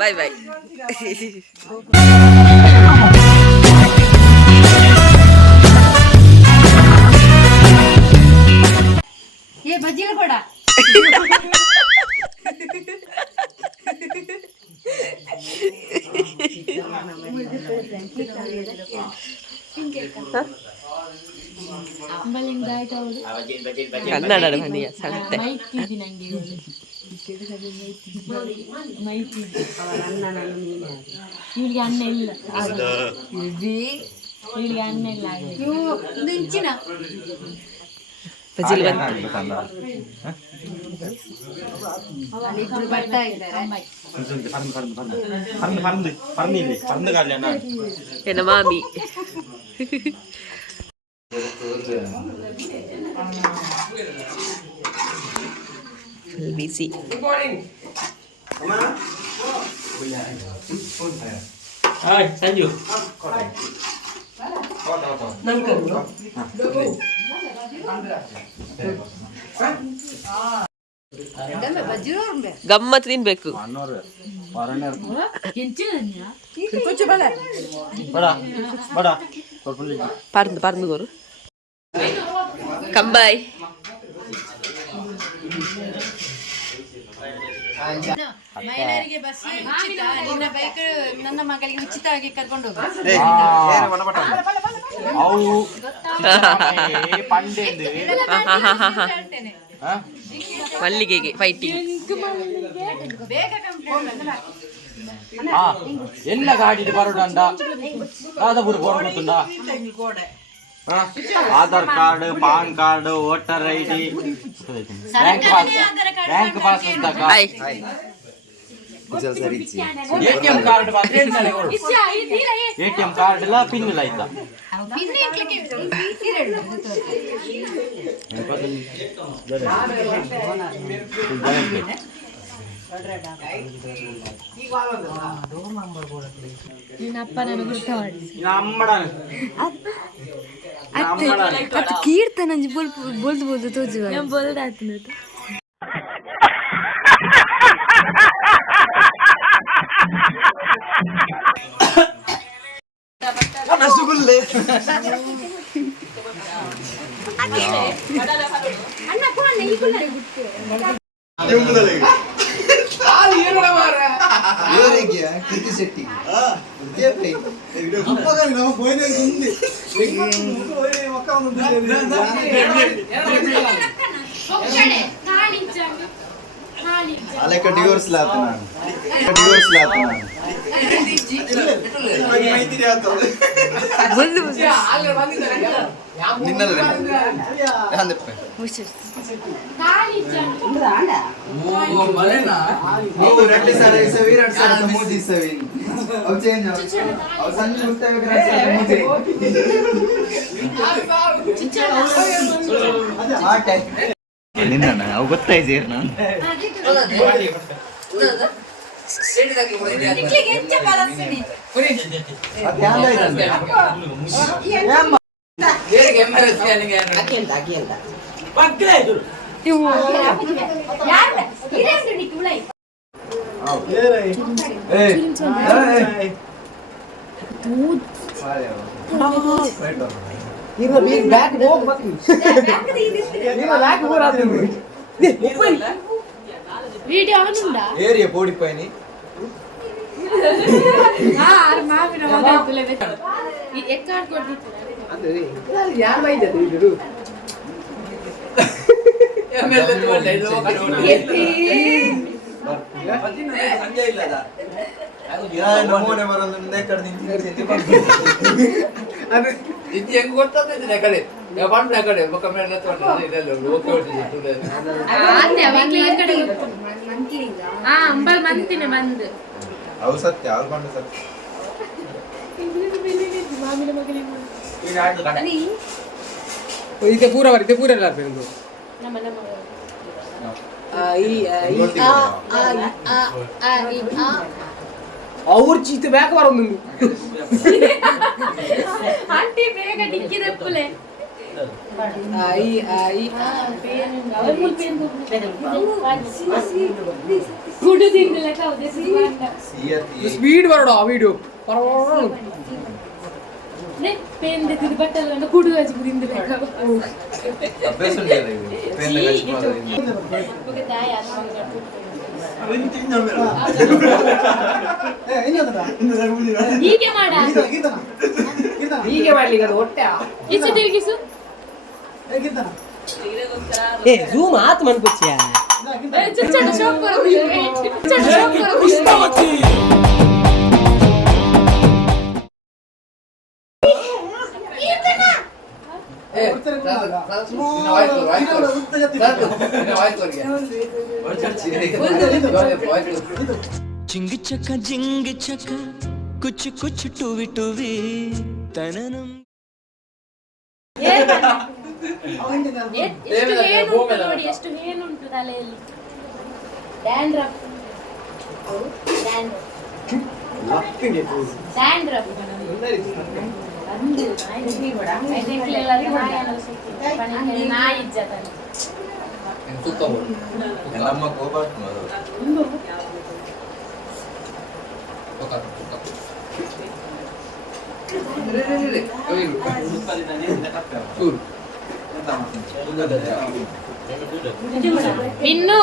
ಬಾಯ್ ಬಾಯ್. ये बजील पड़ा ಕನ್ನಡ ಮನೆಯ ಸಂತೆ ಇವಳಿಗೆ ಅಣ್ಣ ಇಲ್ಲ ಇವಳಿಗೆ ಅಣ್ಣ ಇಲ್ಲ ಇದು ಇಂಚಿನ ಬಜಿಲ್ ಎನ್ನ ಮಾಮಿ ಬಿಸಿ ಸಂಜು ಗಮ್ಮತ್ ತಿನ್ಬೇಕು. ಪರ್ದು ಪರ್ದು ಗೋರು ಕಂಬಾಯ್ ಮಹಿಳೆಯರಿಗೆ ಬಸ್ ಉಚಿತ, ನಿನ್ನ ಬೈಕ್ ನನ್ನ ಮಗಳಿಗೆ ಉಚಿತವಾಗಿ ಕರ್ಕೊಂಡು ಹೋಗು. ಮಲ್ಲಿಗೆಗೆ ಫೈಟಿಂಗ್ ಎಲ್ಲ ಗಾಡಿ ಬರೋಡಂಡ Dadapura board Aadhaar card, PAN card, voter ID, bank pass ATM card ATM card ಎಲ್ಲ ಪಿನ್ ಇಲ್ಲ ಆಯ್ತಾ ಕೀರ್ತನ बोलतो तोच बोलत ರಸಗುಲ್ಲೆ ಕೀರ್ತಿ ಶೆಟ್ಟಿ ಅಲೆಕ್ಕ ಡಿವೋರ್ಸ್ ಲಾತ ನಿನ್ನ ಅವು ಗೊತ್ತಾಯ್ತು ನಾನು వీడియో ఆనుందా ఏరియా పోడిపోయినాయి ఎక్కడ కొట్టి ನಮೂನೆ ಬರೋದ್ರಿಂದ ಕಡೆ ಇದು ಹೆಂಗ್ ಗೊತ್ತಾಗ್ತದೆ ಕಡೆ ಯಾವಾಗ ಕಡೆ ಕಮ್ಮಿ ಅಂಬಲ್ ಮಂತಿನ ಬಂದು ಅವು ಸತ್ಯ ಅವ್ರು ಬಂದು ಸತ್ಯ ಇದು ಪೂರ ಬರುತ್ತೆ ಪೂರ ಎಲ್ಲ ಅವ್ರ ಚೀತ ಬ್ಯಾಕ ಬರೋದು ಆಂಟಿ ಬೇಗ ಡಿಕ್ಕಿ ತಪ್ಪುಲೆ స్పీడ్ వరడు ఆ వీడియో पेन देती थी बट्टल में कुड़ वेज बुदिंद बेका ಅಭ್ಯಾಸ ಉಂಟು ಇದು. ಪೆನ್ ओके दाय यार ಹೀಗೆ ಮಾಡ ಹೀಗೆ ಮಾಡ್ಲಿಕ್ಕೆ ಅದು ಹೊಟ್ಟೆ ಕಿಸು ತಿರುಗಿಸು ए जूम हाथ मन पुछिया ಚಟ ಶಾಪ್ ಕರೋ ಚಟ ಶಾಪ್ ಕರೋ जिंग चका कुछ कुछ टूवी टूवी तननम ಎಷ್ಟು ಹೇನುಂಟು ನೋಡಿ ಎಷ್ಟು ಹೇನುಂಟು ತಲೆಯಲ್ಲಿ ಡ್ಯಾಂಡ್ರಫ್ ಡ್ಯಾಂಡ್ರಫ್ ನಾಯಿ ಇಜ್ಜತ ನಮ್ಮ ಕೋಪ ಇನ್ನು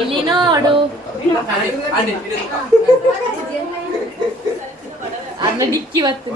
ಇಲ್ಲಿ ನೋಡು ಅದನ್ನ ಡಿಕ್ಕಿ ಬತ್ತು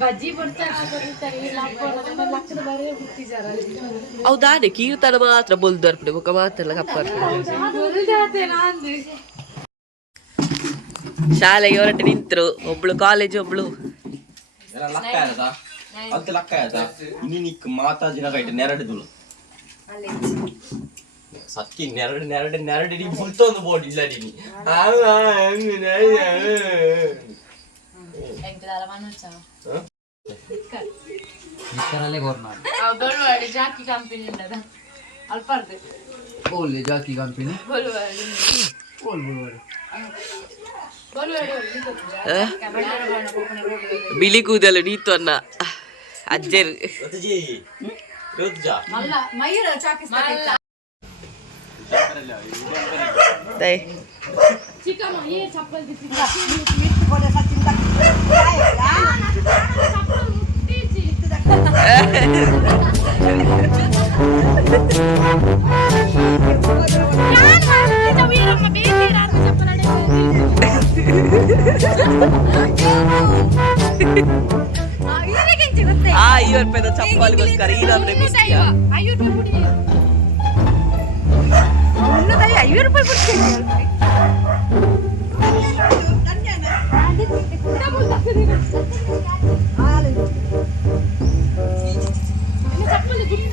ಬಜ್ಜಿ ಹೌದಾನೆ ಕೀರ್ತನ ಮಾತ್ರ ಬೊಲ್ದರ್ಪಣೆ ಮುಖ ಮಾತ್ರ ಕಪ್ಪರ್ ಶಾಲೆಗೆ ಹೊರಟು ನಿಂತರು ಒಬ್ಳು ಕಾಲೇಜ್ ಒಬ್ಳು ಅದು ಲಕ್ಕ ಆಯ್ತಾ ಇನ್ನು ನಿಕ್ ಮಾತಾಜಿನ ಕೈಟ್ ನೆರಡಿದುಳು ಸತ್ತಿ ನೆರಡಿ ಮುಲ್ತೊಂದು ಬೋರ್ಡ್ ಇಲ್ಲ ನೀನು ಜಾಕಿ ಕಂಪನಿ ಅಲ್ಪ ಬೋಲ್ಲೆ ಜಾಕಿ ಕಂಪನಿ ಬಿಳಿ ಕೂದಲು ನೀತು ಅನ್ನ ಅಜ್ಜರು ಚಿಕ್ಕಮ್ಮ ಏ ಚಪ್ಪಲ್ ಆ 5 ರೂಪಾಯಿದ ಚಪ್ಪಲ್ಗೋಸ್ಕರ ಈ ನಮ್ರೆ ಬಿಸ್ಕಿಯ 5 ರೂಪಾಯಿ ಉನ್ನತಾಯಿ 5 ರೂಪಾಯಿ ಚಪ್ಪಲ್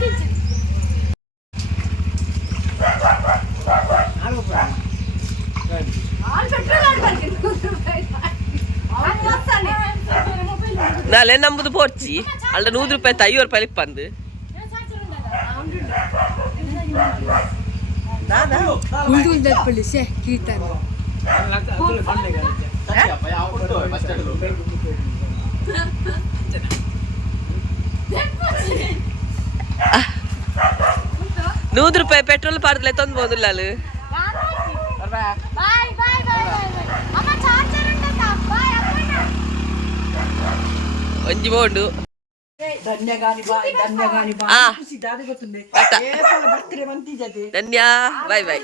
ನಾಳೆ ನಮ್ಮದು ಪೋರ್ಚಿ ಅಲ್ಲ ₹100 ₹50 ಇಪ್ಪಂದು ₹100 ಪೆಟ್ರೋಲ್ ಪಾಡ್ದಲೆ ತೊಂದ್ಬೋದಿಲ್ಲ ಅಲ್ಲಿ ಬಾಯ್ ಬಾಯ್ ಬಾಯ್ ಬಾಯ್ ಅಮ್ಮ ಚಾರ್ಜರ್ ಉಂಟಾ ಬಾಯ್ ಅಪ್ಪಣ್ಣ ಒಂಜಿ ಬೋಂಡು ಧನ್ಯ ಬಾಯ್ ಬಾಯ್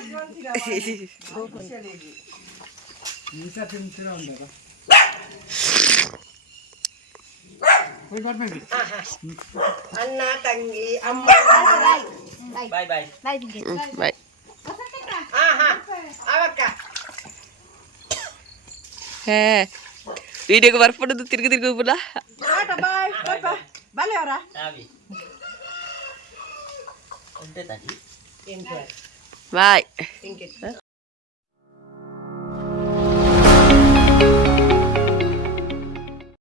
ಅಣ್ಣ ತಂಗಿ ಅಮ್ಮ ಬಾಯ್ ಬಾಯ್ ಬಾಯ್ ಹೇ వీడియోకి వర్పడదు తిరిగి తిరిగి ఊపులా బాయ్